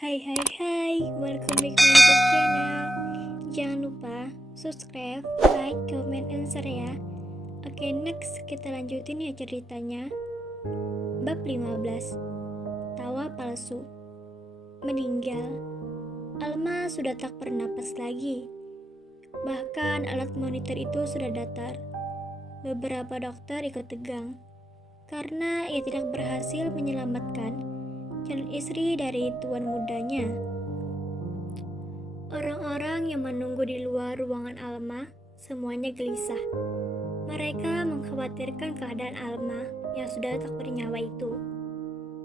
Hai, welcome back to my YouTube channel. Jangan lupa subscribe, like, comment, and share ya. Oke, next kita lanjutin ya ceritanya. Bab 15. Tawa palsu. Meninggal. Alma sudah tak bernapas lagi. Bahkan alat monitor itu sudah datar. Beberapa dokter ikut tegang karena ia tidak berhasil menyelamatkan calon istri dari tuan mudanya. Orang-orang yang menunggu di luar ruangan Alma semuanya gelisah. Mereka mengkhawatirkan keadaan Alma yang sudah tak bernyawa itu.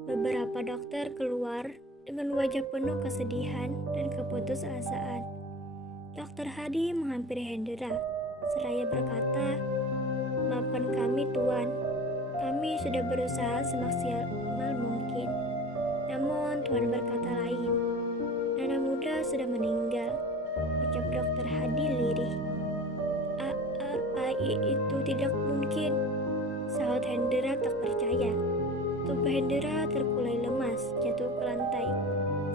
Beberapa dokter keluar dengan wajah penuh kesedihan dan keputusasaan. Dokter Hadi menghampiri Hendra seraya berkata, "Maafkan kami Tuan, kami sudah berusaha semaksimal mungkin." Namun Tuhan berkata lain. Nana muda sudah meninggal, ucap Dokter Hadi lirih. Apa itu tidak mungkin? Sahut Hendra tak percaya. Tubuh Hendra terkulai lemas, jatuh ke lantai,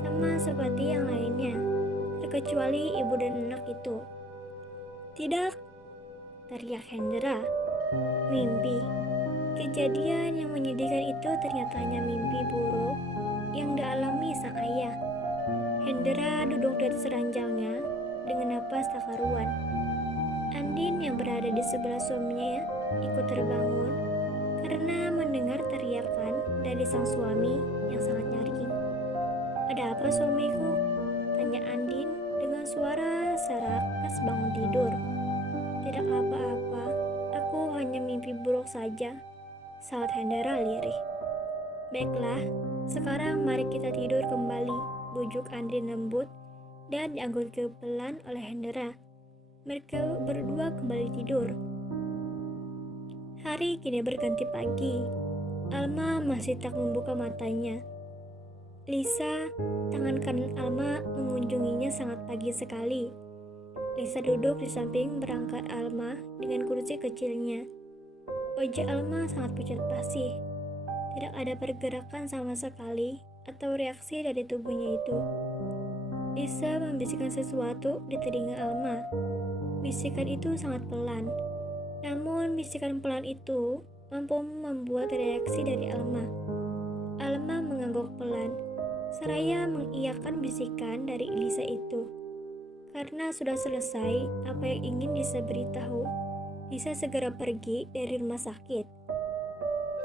sama seperti yang lainnya, terkecuali ibu dan anak itu. Tidak, teriak Hendra. Mimpi. Kejadian yang menyedihkan itu ternyata hanya mimpi buruk yang dialami sang ayah. Hendra duduk di atas ranjangnya dengan napas tak karuan. Andin yang berada di sebelah suaminya ikut terbangun karena mendengar teriakan dari sang suami yang sangat nyaring. "Ada apa suamiku?" tanya Andin dengan suara serak pas bangun tidur. "Tidak apa-apa, aku hanya mimpi buruk saja," sahut Hendra lirih. "Baiklah, sekarang mari kita tidur kembali," bujuk Andin lembut dan dianggut pelan oleh Hendra. Mereka berdua kembali tidur. Hari kini berganti pagi. Alma masih tak membuka matanya. Lisa, tangan kanan Alma mengunjunginya sangat pagi sekali. Lisa duduk di samping berangkat Alma dengan kursi kecilnya. Wajah Alma sangat pucat pasih. Tidak ada pergerakan sama sekali atau reaksi dari tubuhnya itu. Lisa membisikkan sesuatu di telinga Alma. Bisikan itu sangat pelan. Namun bisikan pelan itu mampu membuat reaksi dari Alma. Alma mengangguk pelan, seraya mengiyakan bisikan dari Lisa itu. Karena sudah selesai apa yang ingin Lisa beritahu, Lisa segera pergi dari rumah sakit.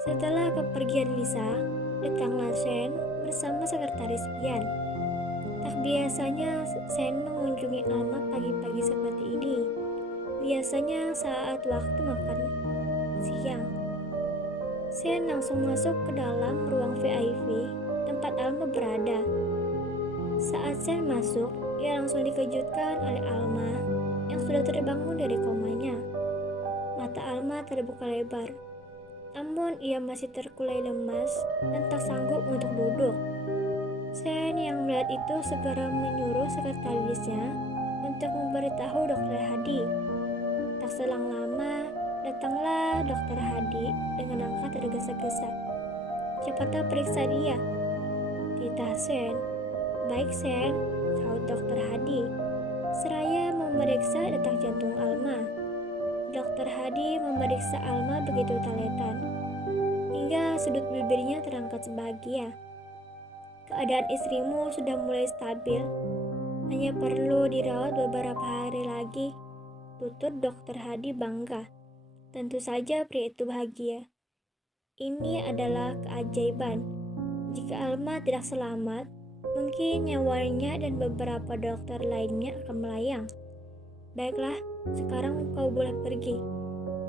Setelah kepergian Lisa, datanglah Shen bersama sekretaris Pian. Tak biasanya Shen mengunjungi Alma pagi-pagi seperti ini. Biasanya saat waktu makan siang. Shen langsung masuk ke dalam ruang VIP tempat Alma berada. Saat Shen masuk, ia langsung dikejutkan oleh Alma yang sudah terbangun dari komanya. Mata Alma terbuka lebar. Namun ia masih terkulai lemas dan tak sanggup untuk duduk. Shen yang melihat itu segera menyuruh sekretarisnya untuk memberitahu Dokter Hadi. Tak selang lama, datanglah Dokter Hadi dengan langkah tergesa-gesa. "Cepat periksa dia," titah Shen. "Baik Shen," sahut Dokter Hadi, seraya memeriksa detak jantung Alma. Dokter Hadi memeriksa Alma begitu taletan, hingga sudut bibirnya terangkat sebahagia. "Keadaan istrimu sudah mulai stabil, hanya perlu dirawat beberapa hari lagi," tutur Dokter Hadi bangga. Tentu saja pria itu bahagia. Ini adalah keajaiban. Jika Alma tidak selamat, mungkin nyawanya dan beberapa dokter lainnya akan melayang. "Baiklah, sekarang kau boleh pergi,"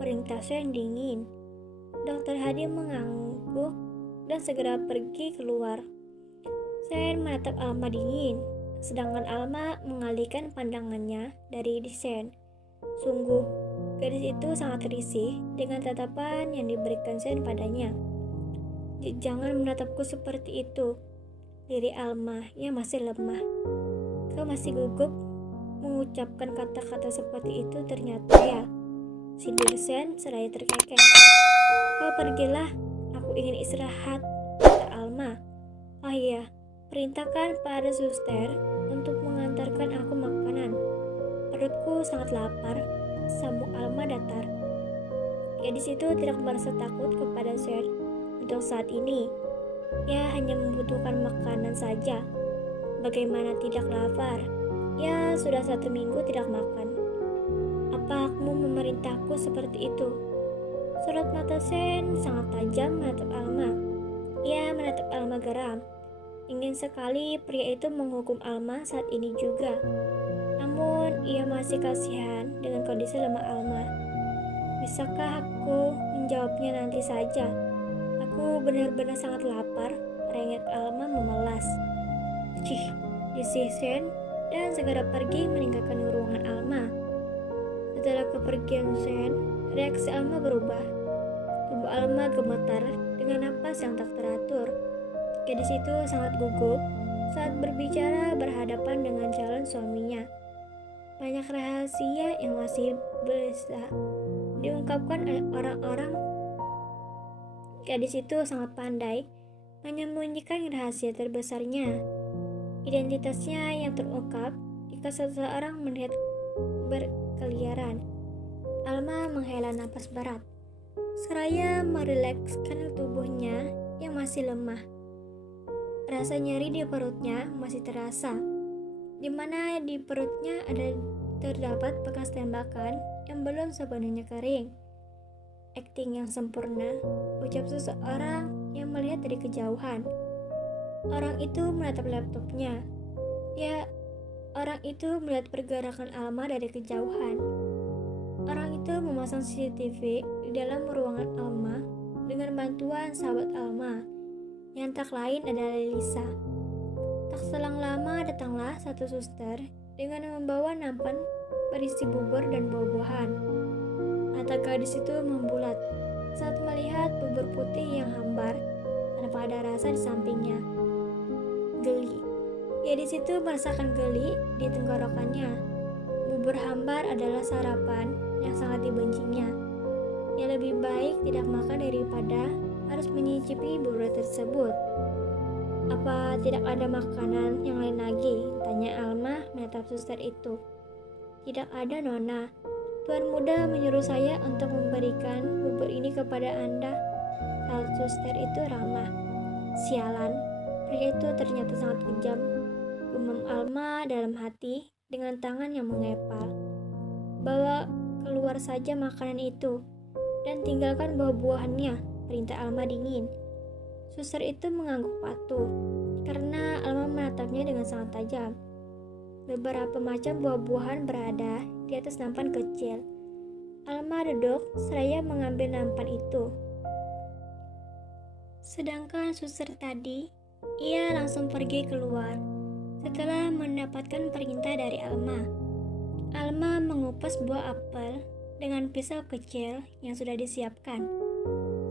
perintah Shen dingin. Dokter Hadi mengangguk dan segera pergi keluar. Shen menatap Alma dingin, sedangkan Alma mengalihkan pandangannya dari Shen. Sungguh, gadis itu sangat risih dengan tatapan yang diberikan Shen padanya. "Jangan menatapku seperti itu," lirik Alma yang masih lemah. "Kau masih gugup mengucapkan kata-kata seperti itu ternyata ya," sindir Shen seraya terkekeh. "Kau pergilah, aku ingin istirahat," kata Alma. "Oh iya, Perintahkan pada suster untuk mengantarkan aku makanan. Perutku sangat lapar, sambung Alma datar. Gadis itu tidak merasa takut kepada Shen untuk saat ini. Ia hanya membutuhkan makanan saja. Bagaimana tidak lapar? Ya, sudah 1 minggu tidak makan. Apa hakmu memerintahku seperti itu? Sorot mata Shen sangat tajam menatap Alma. Ia menatap Alma geram. Ingin sekali pria itu menghukum Alma saat ini juga. Namun, ia masih kasihan dengan kondisi lemah Alma. Bisakah aku menjawabnya nanti saja? Aku benar-benar sangat lapar, rengek Alma memelas. Cih, disih Shen dan segera pergi meninggalkan ruangan Alma. Setelah kepergian Shen, reaksi Alma berubah. Tubuh Alma gemetar dengan napas yang tak teratur. Gadis itu sangat gugup saat berbicara berhadapan dengan calon suaminya. Banyak rahasia yang masih bisa diungkapkan oleh orang-orang. Gadis itu sangat pandai menyembunyikan rahasia terbesarnya. Identitasnya yang terungkap jika seseorang melihat berkeliaran. Alma menghela napas berat, seraya merilekskan tubuhnya yang masih lemah. Rasa nyeri di perutnya masih terasa, di mana di perutnya terdapat bekas tembakan yang belum sepenuhnya kering. Akting yang sempurna, ucap seseorang yang melihat dari kejauhan. Orang itu menatap laptopnya. Ya, orang itu melihat pergerakan Alma dari kejauhan. Orang itu memasang CCTV di dalam ruangan Alma dengan bantuan sahabat Alma, yang tak lain adalah Lisa. Tak selang lama datanglah satu suster dengan membawa nampan berisi bubur dan buah-buahan. Mata gadis itu membulat saat melihat bubur putih yang hambar tanpa ada rasa di sampingnya. Geli. Gadis itu merasakan geli di tenggorokannya. Bubur hambar adalah sarapan yang sangat dibencinya. Yang lebih baik tidak makan daripada harus menyicipi bubur tersebut. Apa tidak ada makanan yang lain lagi? Tanya Alma menatap suster itu. Tidak ada, Nona. Tuan muda menyuruh saya untuk memberikan bubur ini kepada Anda. Saat suster itu ramah. Sialan, pria itu ternyata sangat kejam. Gumam Alma dalam hati dengan tangan yang mengepal. Bawa keluar saja makanan itu dan tinggalkan buah-buahannya, perintah Alma dingin. Suster itu mengangguk patuh karena Alma menatapnya dengan sangat tajam. Beberapa macam buah-buahan berada di atas nampan kecil. Alma duduk seraya mengambil nampan itu. Sedangkan suster tadi, ia langsung pergi keluar setelah mendapatkan perintah dari Alma. Alma mengupas buah apel dengan pisau kecil yang sudah disiapkan.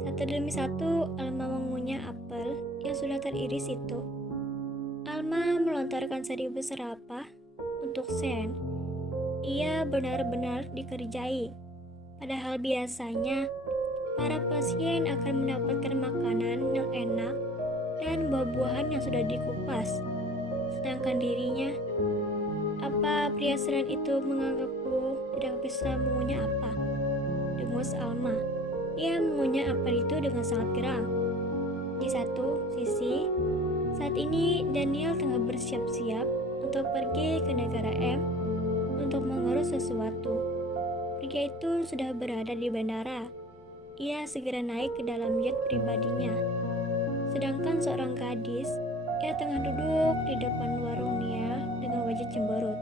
Satu demi satu, Alma mengunyah apel yang sudah teriris itu. Alma melontarkan 1000 serapah untuk Shen. Ia benar-benar dikerjai. Padahal biasanya, para pasien akan mendapatkan makanan yang enak dan buah-buahan yang sudah dikupas. Sedangkan dirinya, apa pria selain itu menganggapku tidak bisa mengunyah apa? Dengus Alma. Ia mengunyah apel itu dengan sangat geram. Di satu sisi, saat ini Daniel tengah bersiap-siap untuk pergi ke negara M untuk mengurus sesuatu. Pria itu sudah berada di bandara. Ia segera naik ke dalam jet pribadinya. Sedangkan seorang gadis, ia tengah duduk di depan warung Nia dengan wajah cemberut.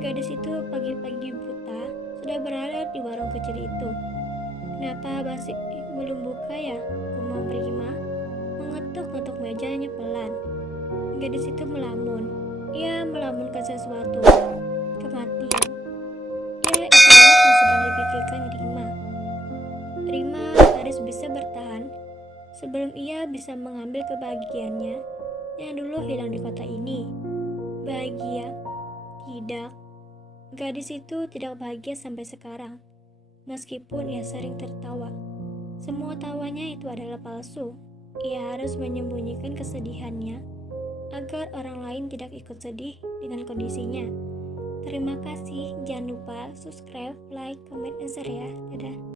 Gadis itu pagi-pagi buta sudah berada di warung kecil itu. Kenapa masih belum buka ya? Gumam Prima mengetuk-ngetuk mejanya pelan. Gadis itu melamun. Ia melamunkan sesuatu. Kematian. Ya, itulah yang sedang dipikirkan Rima. Rima harus bisa bertahan sebelum ia bisa mengambil kebahagiaannya yang dulu hilang di kota ini. Bahagia? Tidak. Gadis itu tidak bahagia sampai sekarang. Meskipun ia sering tertawa, semua tawanya itu adalah palsu. Ia harus menyembunyikan kesedihannya agar orang lain tidak ikut sedih dengan kondisinya. Terima kasih, jangan lupa subscribe, like, comment, and share ya. Dadah.